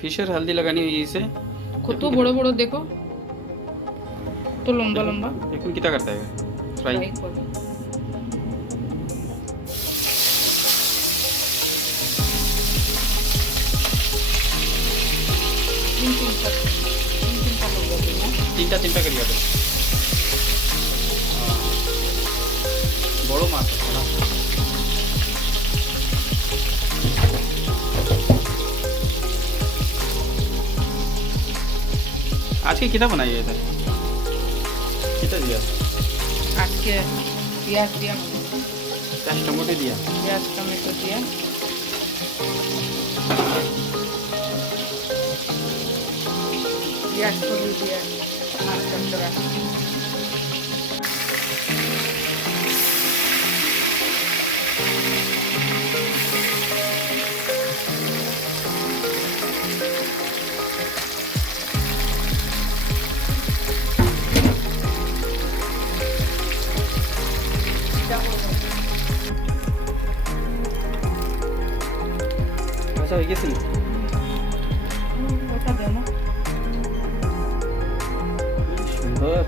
ফিশের হলদি লাগানি হয়ে গেছে। কত বড় বড় দেখো, তো লম্বা লম্বা। এখন কিটা করতে হবে? ফ্রাই। করো। তিনটা তিনটা করিয়া দেব। বড় মাছ আছে না? আজকে কিটা বানাই এটা? কিটা দিয়া? আজকে পেঁয়াজ দিয়া, পেঁয়াজ টমেটো দিয়া। পেঁয়াজ টমেটো দিয়া, পেঁয়াজ কলি দিয়া মাছ চচ্চড়া। আচ্ছা হয়ে গেছিল। ওটা দেবো। সুন্দর।